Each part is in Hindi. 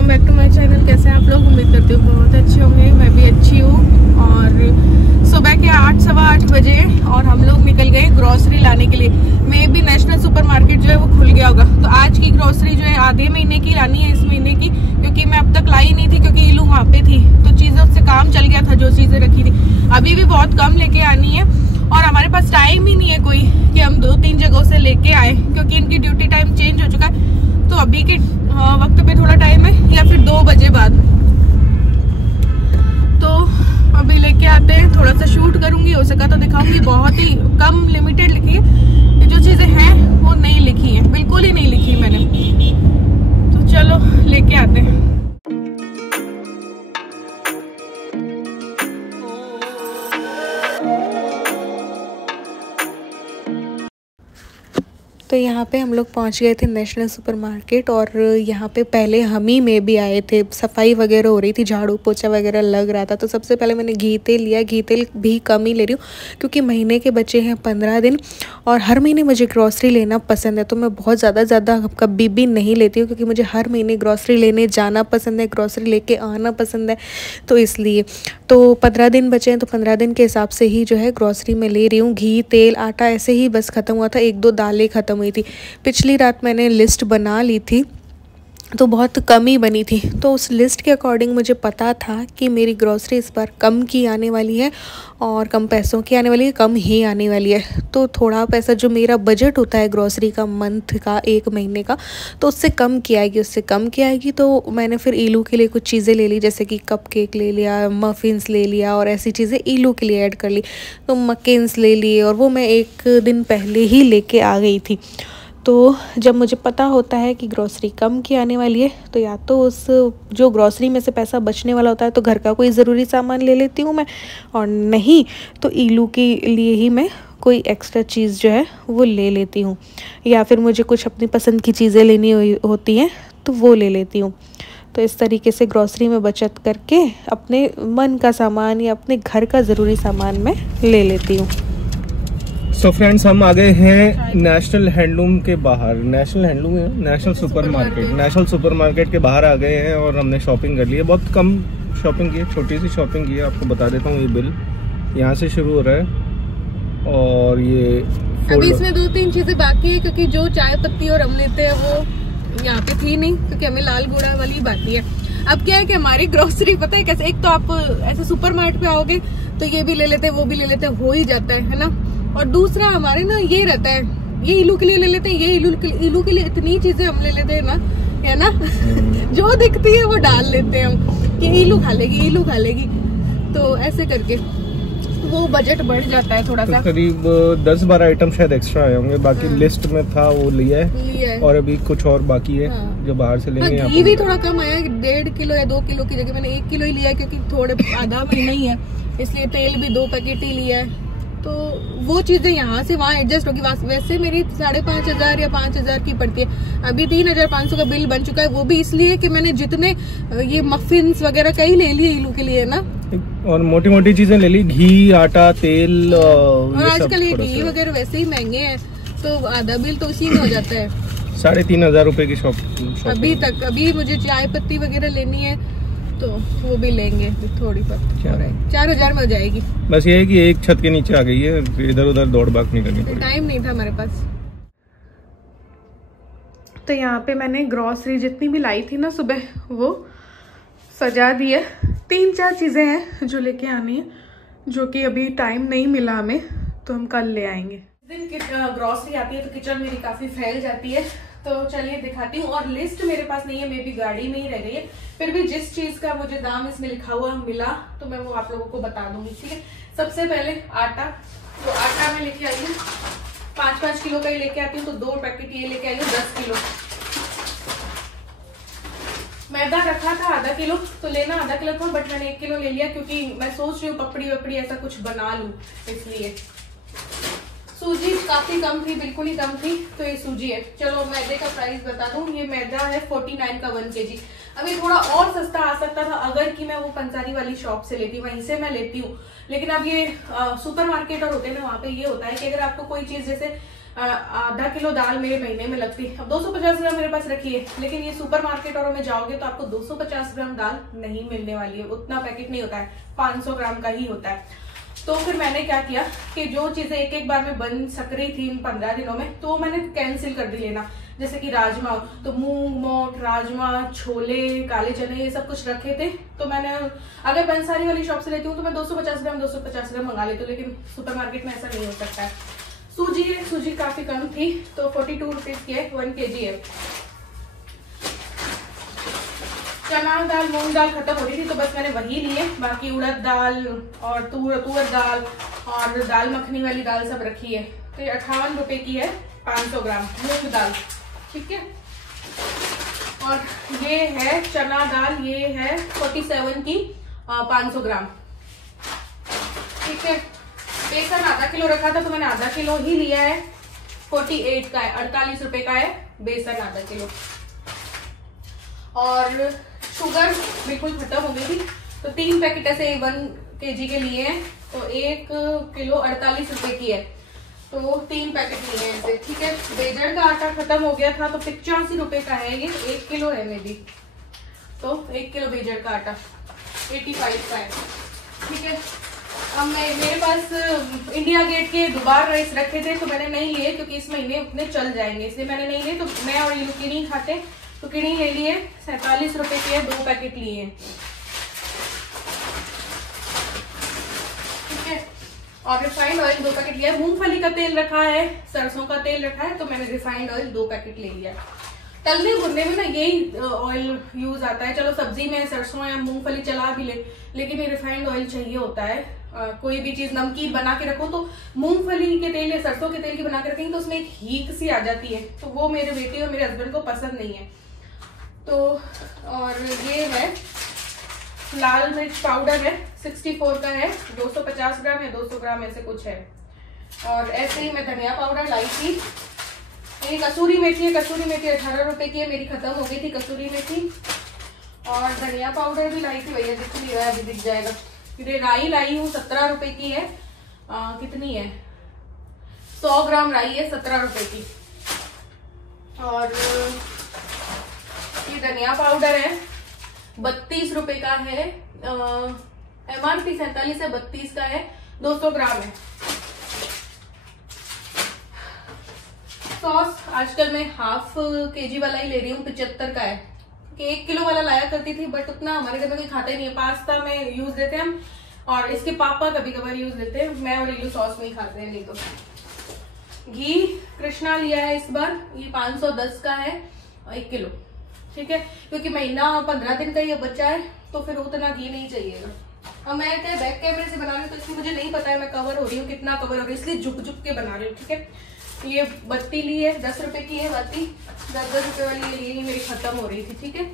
Welcome back to my channel. कैसे हैं आप लोग? उम्मीद करती हूँ बहुत अच्छे होंगे। मैं भी अच्छी हूँ। और सुबह के 8 सवा 8 बजे और हम लोग निकल गए ग्रोसरी लाने के लिए। मे भी नेशनल सुपर मार्केट जो है वो खुल गया होगा, तो आज की ग्रोसरी जो है आधे महीने की लानी है, इस महीने की, क्योंकि मैं अब तक लाई नहीं थी क्योंकि इलू वहाँ पे थी, तो चीजों से काम चल गया था जो चीजें रखी थी। अभी भी बहुत कम लेके आनी है और हमारे पास टाइम ही नहीं है कोई कि हम 2-3 जगहों से लेके आए, क्योंकि इनकी ड्यूटी टाइम चेंज हो चुका है। तो अभी के वक्त पे थोड़ा टाइम है या फिर 2 बजे बाद, तो अभी लेके आते हैं। थोड़ा सा शूट करूंगी, हो सका तो दिखाऊंगी। बहुत ही कम लिमिटेड लिखी है, जो चीजें हैं वो नहीं लिखी है, बिल्कुल ही नहीं लिखी मैंने। तो चलो लेके आते हैं। तो यहाँ पे हम लोग पहुँच गए थे नेशनल सुपर मार्केट, और यहाँ पे पहले हम ही में भी आए थे। सफाई वगैरह हो रही थी, झाड़ू पोछा वगैरह लग रहा था। तो सबसे पहले मैंने घी तेल लिया। घी तेल भी कम ही ले रही हूँ क्योंकि महीने के बचे हैं 15 दिन, और हर महीने मुझे ग्रॉसरी लेना पसंद है। तो मैं बहुत ज़्यादा कभी भी नहीं लेती हूँ, क्योंकि मुझे हर महीने ग्रॉसरी लेने जाना पसंद है, ग्रॉसरी लेके आना पसंद है। तो इसलिए तो 15 दिन बचे हैं, तो 15 दिन के हिसाब से ही जो है ग्रॉसरी में ले रही हूँ। घी तेल आटा ऐसे ही बस ख़त्म हुआ था, 1-2 दालें ख़त्म हुई थी। पिछली रात मैंने लिस्ट बना ली थी, तो बहुत कम ही बनी थी। तो उस लिस्ट के अकॉर्डिंग मुझे पता था कि मेरी ग्रॉसरी इस बार कम की आने वाली है और कम पैसों की आने वाली है, कम ही आने वाली है। तो थोड़ा पैसा जो मेरा बजट होता है ग्रॉसरी का मंथ का, 1 महीने का, तो उससे कम की आएगी, उससे कम की आएगी। तो मैंने फिर ईलू के लिए कुछ चीज़ें ले ली, जैसे कि कप केक ले लिया, मफ़िन्स ले लिया, और ऐसी चीज़ें ईलू के लिए ऐड कर ली। तो मकेन्स ले लिए, और वो मैं 1 दिन पहले ही लेके आ गई थी। तो जब मुझे पता होता है कि ग्रॉसरी कम की आने वाली है, तो या तो उस जो ग्रॉसरी में से पैसा बचने वाला होता है तो घर का कोई ज़रूरी सामान ले लेती हूँ मैं, और नहीं तो ईलू के लिए ही मैं कोई एक्स्ट्रा चीज़ जो है वो ले लेती हूँ, या फिर मुझे कुछ अपनी पसंद की चीज़ें लेनी होती हैं तो वो ले लेती हूँ। तो इस तरीके से ग्रॉसरी में बचत करके अपने मन का सामान या अपने घर का ज़रूरी सामान मैं ले लेती हूँ। सो फ्रेंड्स, हम आ गए हैं नेशनल हैंडलूम के बाहर। नेशनल हैंडलूम है, नेशनल सुपर मार्केट के बाहर आ गए हैं, और हमने शॉपिंग कर ली है। बहुत कम शॉपिंग की है, छोटी सी शॉपिंग की है। आपको बता देता हूँ, ये बिल यहाँ से शुरू हो रहा है, और ये अभी इसमें 2-3 चीजें बाकी है, क्योंकि जो चाय पत्ती और हम लेते हैं वो यहाँ पे थी नहीं, क्योंकि हमें लाल गुड़ा वाली बाकी है। अब क्या है कि हमारी ग्रोसरी पता है कैसे, एक तो आप ऐसे सुपर मार्केट पे आओगे तो ये भी ले लेते हैं, वो भी ले लेते हैं, हो ही जाता है ना। और दूसरा हमारे ना ये रहता है, ये इलू के लिए ले लेते हैं, ये इलू के लिए इतनी चीजें हम ले लेते हैं ना, है ना। जो दिखती है वो डाल लेते हैं हम कि इलू खा लेगी, तो ऐसे करके वो बजट बढ़ जाता है थोड़ा सा। तो करीब 10-12 आइटम शायद एक्स्ट्रा आए होंगे, बाकी लिस्ट में था वो लिया है, और अभी कुछ और बाकी है जो बाहर से लेंगे। घी भी थोड़ा कम आया, 1.5 किलो या 2 किलो की जगह मैंने 1 किलो ही लिया, क्योंकि थोड़े आधा महीना ही है, इसलिए तेल भी 2 पैकेट ही लिया है। तो वो चीजें यहाँ से वहाँ एडजस्ट होगी। वैसे मेरी 5,500 या 5,000 की पड़ती है, अभी 3,500 का बिल बन चुका है। वो भी इसलिए कि मैंने जितने ये मफिन्स वगैरह कई ले लिए इलू के लिए ना, और मोटी चीजें ले ली, घी आटा तेल, और आजकल ये घी वगैरह वैसे ही महंगे हैं, तो आधा बिल तो उसी में हो जाता है। 3,500 रुपए की शॉप अभी मुझे चाय पत्ती वगैरह लेनी है, तो वो भी लेंगे थोड़ी बहुत, 4,000 में हो जाएगी। बस ये है कि एक छत के नीचे आ गई है, इधर उधर दौड़ भाग नहीं करनी पड़ी, टाइम नहीं था हमारे पास। तो यहाँ पे मैंने ग्रॉसरी जितनी भी लाई थी ना सुबह, वो सजा दी है। 3-4 चीजें हैं जो लेके आनी है, जो कि अभी टाइम नहीं मिला हमें, तो हम कल ले आएंगे। दिन ग्रॉसरी आती है तो किचन मेरी काफी फैल जाती है, तो चलिए दिखाती हूँ। और लिस्ट मेरे पास नहीं है, मे भी गाड़ी में ही रह गई है। फिर भी जिस चीज का मुझे दाम इसमें लिखा हुआ मिला तो मैं वो आप लोगों को बता दूंगी, ठीक है। सबसे पहले आटा, तो आटा मैं लेके आई हूँ 5-5 किलो का ही लेके आती हूँ, तो 2 पैकेट ये लेके आई हूँ 10 किलो। मैदा रखा था आधा किलो, तो लेना आधा किलो था, बट मैंने 1 किलो ले लिया, क्योंकि मैं सोच रही हूँ पपड़ी वपड़ी ऐसा कुछ बना लूं, इसलिए। सूजी काफी कम थी, बिल्कुल ही कम थी, तो ये सूजी है। चलो मैदे का प्राइस बता दूं, ये मैदा है 49 का 1 kg। अभी थोड़ा और सस्ता आ सकता था अगर कि मैं वो पंसारी वाली शॉप से लेती, वहीं से मैं लेती हूँ। लेकिन अब ये सुपर मार्केट और होते हैं ना, वहाँ पे ये होता है कि अगर आपको कोई चीज जैसे आधा किलो दाल मेरे महीने में लगती है। अब 250 ग्राम मेरे पास रखी है, लेकिन ये सुपर मार्केट और में जाओगे तो आपको 250 ग्राम दाल नहीं मिलने वाली है, उतना पैकेट नहीं होता है, 500 ग्राम का ही होता है। तो फिर मैंने क्या किया कि जो चीजें एक एक बार में बन सक रही थी इन 15 दिनों में, तो मैंने कैंसिल कर दी लेना। जैसे कि राजमा, तो मूंग, मोट, राजमा, छोले, काले चने, ये सब कुछ रखे थे। तो मैंने अगर पंसारी वाली शॉप से लेती हूँ तो मैं 250 ग्राम मंगा लेती हूँ, लेकिन सुपर मार्केट में ऐसा नहीं हो सकता है। सूजी है, सूजी काफी कम थी तो 42 रुपीज की है, 1 kg है। चना दाल, मूंग दाल खत्म हो रही थी तो बस मैंने वही लिए, बाकी उड़द दाल और तुअर दाल और दाल मखनी वाली दाल सब रखी है। तो ये 58 रुपए की है 500 ग्राम मूंग दाल, ठीक है। और ये है चना दाल, ये है 47 की 500 ग्राम, ठीक है। बेसन आधा किलो रखा था तो मैंने आधा किलो ही लिया है, 48 का है, 48 रुपए का है बेसन आधा किलो। और शुगर बिल्कुल खत्म हो गई थी तो 3 पैकेट ऐसे 1 kg के लिए हैं, तो 1 किलो 48 रुपए की है, तो 3 पैकेट लिए हैं ऐसे, ठीक है। बेजड़ का आटा खत्म हो गया था तो 85 रुपए का है, ये 1 किलो है मेरी, तो 1 किलो बेजड़ का आटा 85 का है, ठीक है। अब मेरे पास इंडिया गेट के दुबार राइस रखे थे तो मैंने नहीं लिए क्योंकि इस महीने उतने चल जाएंगे, इसलिए मैंने नहीं लिए। तो मैं और ये लोग किणी खाते तो किणी ले लिए, 47 रुपए के 2 पैकेट लिए हैं, ठीक है। और रिफाइंड ऑयल 2 पैकेट लिया है। मूंगफली का तेल रखा है, सरसों का तेल रखा है, तो मैंने रिफाइंड ऑयल 2 पैकेट ले लिया। तलने भुनने में ना यही ऑयल यूज आता है। चलो सब्जी में सरसों या मूंगफली चला भी ले, लेकिन ये रिफाइंड ऑयल चाहिए होता है। कोई भी चीज नमकीन बना के रखो तो मूंगफली के तेल या सरसों के तेल की बना के रखेंगे तो उसमें एक हीक सी आ जाती है, तो वो मेरे बेटे और मेरे हस्बैंड को पसंद नहीं है। तो और ये है लाल मिर्च पाउडर है, 64 का है, 250 ग्राम या 200 ग्राम ऐसे कुछ है। और ऐसे ही मैं धनिया पाउडर लाई थी। मेरी कसूरी मेथी है, कसूरी मेथी 18 रुपए की है, मेरी खत्म हो गई थी कसूरी मेथी। और धनिया पाउडर भी लाई थी, भैया दिख नहीं रहा है, अभी दिख जाएगा। राई लाई हूँ 17 रुपए की है, कितनी है 100 ग्राम राई है 17 रुपए की। और ये धनिया पाउडर है 32 रुपए का है, MRP 47 है, 32 का है, 200 ग्राम है। सॉस आजकल मैं हाफ kg वाला ही ले रही हूँ, 75 का है, कि 1 किलो वाला लाया करती थी बट उतना हमारे घर में कोई खाता ही नहीं है। पास्ता में यूज लेते हैं हम, और इसके पापा कभी कभार यूज लेते हैं, मैं और इल्लू सॉस में ही खाते हैं। नहीं तो घी कृष्णा लिया है इस बार, ये 510 का है 1 किलो, ठीक है, क्योंकि महीना 15 दिन का ही बचा है तो फिर उतना घी नहीं चाहिएगा। अब मैं बैक कैमरे से बना रही हूँ तो इसलिए मुझे नहीं पता है मैं कवर हो रही हूँ कितना कवर हो रही है, इसलिए झुक झुक के बना रही हूँ, ठीक है। ये बत्ती ली है 10 रुपए की है बत्ती, 10-10 रुपए वाली ये मेरी खत्म हो रही थी, ठीक है।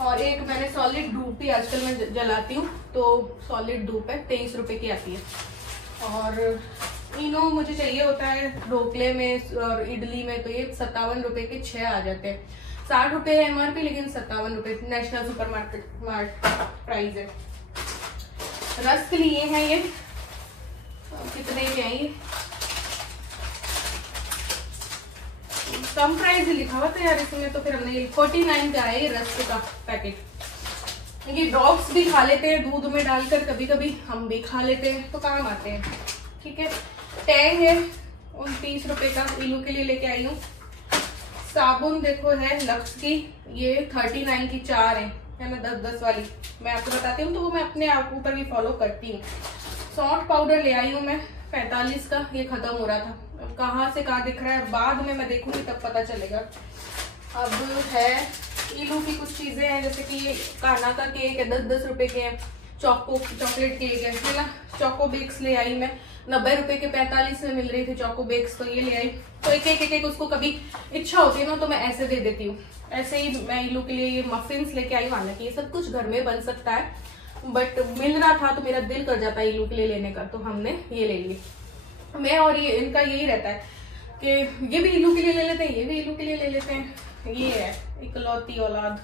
और एक मैंने सॉलिड धूप भी आजकल मैं जलाती हूँ, तो सॉलिड धूप है 23 रुपए की आती है। और इनो मुझे चाहिए होता है ढोकले में और इडली में, तो ये 57 रुपए के 6 आ जाते हैं। 60 रुपए है MRP, लेकिन 57 रुपए नेशनल सुपर मार्केट प्राइस है। रस्क लिए हैं ये, कितने के हैं ये, कम प्राइस लिखा हुआ था यार इसमें, तो फिर हमने 49 का है ये रस्क का पैकेट। ये ड्रॉप्स भी खा लेते हैं दूध में डालकर, कभी कभी हम भी खा लेते हैं तो काम आते हैं, ठीक है। टैंग है 29 रुपए का, इलू के लिए लेके आई हूँ। साबुन देखो है लक्स की, ये 39 की 4 है ना, 10-10 वाली मैं आपको बताती हूँ, तो वो मैं अपने आप ऊपर भी फॉलो करती हूँ। सॉल्ट पाउडर ले आई हूँ मैं 45 का, ये खत्म हो रहा था, अब कहाँ से कहाँ दिख रहा है बाद में मैं देखूंगी तब पता चलेगा। अब है इलू की कुछ चीजें हैं, जैसे कि ये कान्हा का केक है 10-10 रुपए के हैं, चॉकलेट केक है ना, चोको बेक्स ले आई मैं 90 रुपए के 45 में मिल रही थी चोको बेक्स, तो ये ले आई। तो एक उसको कभी इच्छा होती है ना तो मैं ऐसे दे देती हूँ। ऐसे ही मैं इलू के लिए ये मफिन्स लेके आई, हालांकि ये सब कुछ घर में बन सकता है बट मिल रहा था तो मेरा दिल कर जाता है इलू के लिए लेने का, तो हमने ये ले लिए। मैं और ये इनका यही रहता है कि ये भी इलू के लिए ले लेते हैं, ये भी इलू के लिए ले लेते हैं। ये है इकलौती औलाद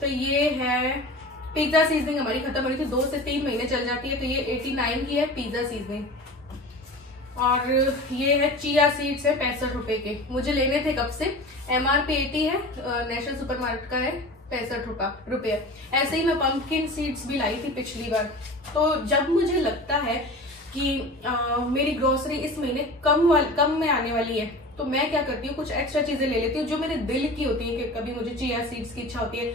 तो ये है पिज्जा सीजनिंग, हमारी खत्म हो रही थी, 2 से 3 महीने चल जाती है, तो ये 89 की है पिज्जा सीजनिंग। और ये है चिया सीड्स है 65 रुपए के, मुझे लेने थे कब से। MRP 80 है, नेशनल सुपर मार्केट का है 65 रुपए। ऐसे ही मैं पंपकिन सीड्स भी लाई थी पिछली बार। तो जब मुझे लगता है कि मेरी ग्रोसरी इस महीने कम में आने वाली है, तो मैं क्या करती हूँ, कुछ एक्स्ट्रा चीजें ले लेती हूँ जो मेरे दिल की होती है। कि कभी मुझे चिया सीड्स की इच्छा होती है,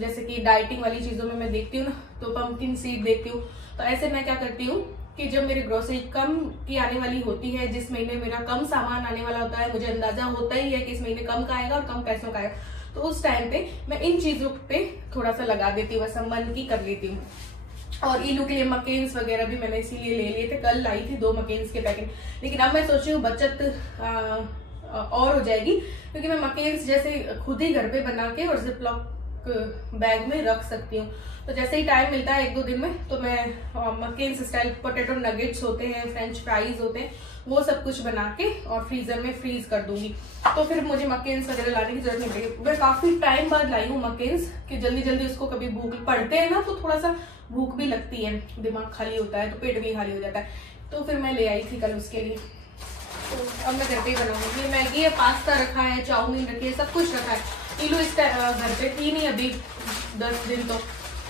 जैसे कि डाइटिंग वाली चीजों में मैं देखती हूँ ना, तो पंपकिन सीड देखती हूँ। तो ऐसे मैं क्या करती हूँ कि जब मेरी ग्रोसरी कम की आने वाली होती है, जिस महीने मेरा कम सामान आने वाला होता है, मुझे अंदाजा होता ही है कि इस महीने कम का आएगा और कम पैसों का आएगा, तो उस टाइम पे मैं इन चीजों पे थोड़ा सा लगा देती हूँ, बस मन की कर लेती हूँ। और इलू के लिए मकेन्स वगैरह भी मैंने इसीलिए ले लिए थे, कल लाई थी 2 मकेन्स के पैकेट। लेकिन अब मैं सोच रही हूँ बचत और हो जाएगी, क्योंकि मैं मकेन्स जैसे खुद ही घर पे बना के और जिपलॉक बैग में रख सकती हूँ। तो जैसे ही टाइम मिलता है 1-2 दिन में, तो मैं मकेन्स स्टाइल पोटैटो नगेट्स होते हैं, फ्रेंच फ्राइज होते हैं, वो सब कुछ बना के और फ्रीजर में फ्रीज कर दूंगी। तो फिर मुझे मकेन्स वगैरह लाने की जरूरत नहीं पड़ेगी। मैं काफी टाइम बाद लाई हूँ मकेन्स, कि जल्दी जल्दी उसको कभी भूख पड़ते हैं ना, तो थोड़ा सा भूख भी लगती है, दिमाग खाली होता है तो पेट भी खाली हो जाता है। तो फिर मैं ले आई थी कल उसके लिए। तो अब मैं घर पे ही बनाऊंगी। ये मैगी है, पास्ता रखा है, चाउमीन रखी है, सब कुछ रखा है। इलू इस घर पे थी नहीं अभी 10 दिन, तो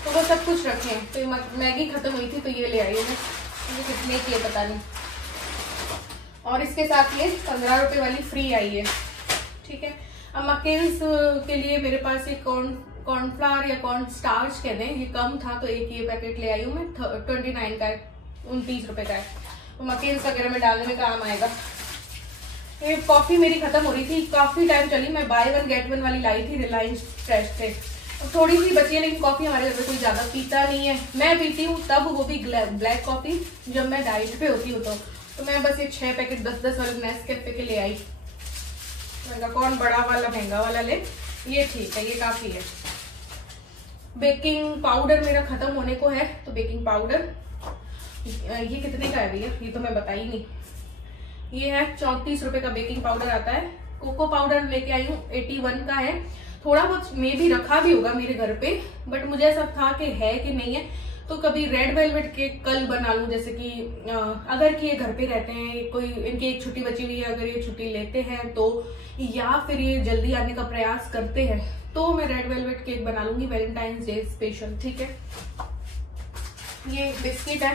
वो सब कुछ रखे हैं। तो मैगी खत्म हुई थी तो ये ले आई है, मुझे कितने की है पता नहीं। और इसके साथ ये 15 रुपए वाली फ्री आई है, ठीक है। अब मकेन्स के लिए मेरे पास ये कॉर्नफ्लावर या कॉर्न स्टार्च कहते हैं, ये कम था तो एक ये पैकेट ले आई हूँ मैं, 29 का है, 29 रुपए का है। तो मकेन्स वगैरह में डालने में काम आएगा। ये कॉफी मेरी खत्म हो रही थी, काफी टाइम चली, मैं बाय 1 गेट 1 वाली लाई थी रिलायंस फ्रेश से। थोड़ी सी बची है, लेकिन कॉफी हमारे घर पे कोई ज्यादा पीता नहीं है। मैं पीती हूँ तब, वो भी ब्लैक कॉफी, जब मैं डाइट पे होती हूँ। तो मैं बस ये 6 पैकेट 10-10 वाले नेस्कैफे के ले आई। मैंने कौन बड़ा वाला महंगा वाला ले, ये ठीक है, ये काफी है। बेकिंग पाउडर मेरा खत्म होने को है, तो बेकिंग पाउडर ये कितने का है भैया, ये तो मैं बताई नहीं। ये है 34 रुपए का बेकिंग पाउडर आता है। कोको पाउडर लेके आई हूँ, 81 का है। थोड़ा बहुत मे भी रखा भी होगा मेरे घर पे, बट मुझे ऐसा था कि है कि नहीं है, तो कभी रेड वेलवेट केक कल बना लूं। जैसे कि अगर कि ये घर पे रहते हैं, कोई इनकी एक छुट्टी बची हुई है, अगर ये छुट्टी लेते हैं तो, या फिर ये जल्दी आने का प्रयास करते हैं, तो मैं रेड वेलवेट केक बना लूंगी वैलेंटाइंस डे स्पेशल, ठीक है। ये बिस्किट है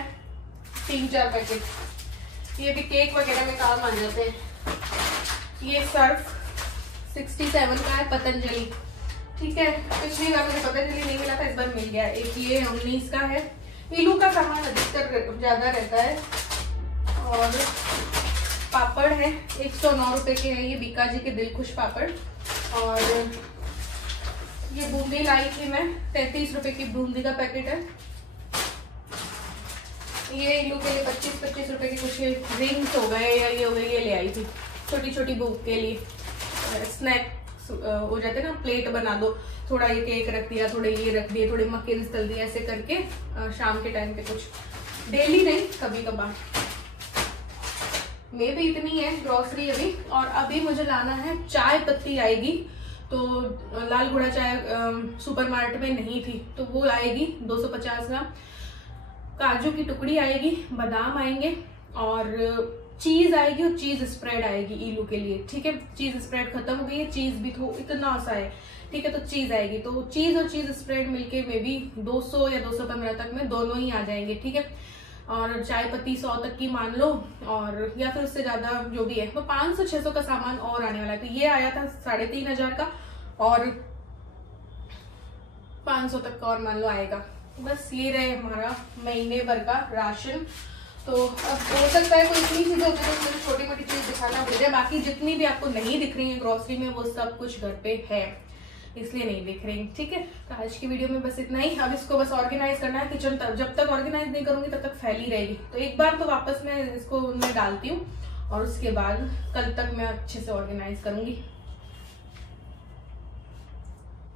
3-4 पैकेट, ये भी केक वगैरह में काम आ जाते हैं। ये सर्फ 67 का है, पतंजलि, ठीक है। पिछली बार मुझे पतंजलि नहीं मिला था, इस बार मिल गया। एक ये 19 का है। इलू का सामान अधिकतर ज्यादा रहता है। और पापड़ है 109 रुपए के हैं, ये बीका जी के दिल खुश पापड़। और ये बूंदी लाई थी मैं, 33 रुपए की बूंदी का पैकेट है। ये इलू के लिए 25-25 रुपए के कुछ रिंग्स हो गए या ये हो गए, ये ले आई थी छोटी छोटी भूख के लिए। स्नैक हो जाते ना, प्लेट बना दो, थोड़ा ये केक रख दिया, थोड़े ये रख दिए, थोड़े मकेन्स तल दिए, ऐसे करके शाम के टाइम पे कुछ, डेली नहीं कभी कभार। मे भी इतनी है ग्रोसरी अभी। और अभी मुझे लाना है चाय पत्ती आएगी, तो लाल घोड़ा चाय सुपरमार्केट में नहीं थी, तो वो आएगी 250 ग्राम। काजू की टुकड़ी आएगी, बादाम आएंगे, और चीज आएगी, और चीज स्प्रेड आएगी इलू के लिए, ठीक है। चीज स्प्रेड खत्म हो गई है, चीज भी तो इतना सा है, ठीक है। तो चीज आएगी, तो चीज और चीज स्प्रेड मिलके मे बी 200 या 215 तक में दोनों ही आ जाएंगे, ठीक है। और चाय पत्ती 100 तक की मान लो, और या फिर उससे ज्यादा जो भी है, तो 500-600 का सामान और आने वाला है। तो ये आया था 3500 का, और 500 तक का और मान लो आएगा। बस ये रहे हमारा महीने भर का राशन। तो अब हो सकता है कोई इतनी चीजें होती है तो मुझे छोटी मोटी चीज दिखाना भूल जाए, बाकी जितनी भी आपको नहीं दिख रही है ग्रोसरी में, वो सब कुछ घर पे है, इसलिए नहीं दिख रही, ठीक है। तो आज की वीडियो में बस इतना ही। अब इसको बस ऑर्गेनाइज करना है। किचन जब तक ऑर्गेनाइज नहीं करूंगी तब तक फैली रहेगी। तो एक बार तो वापस मैं इसको मैं डालती हूँ, और उसके बाद कल तक मैं अच्छे से ऑर्गेनाइज करूंगी।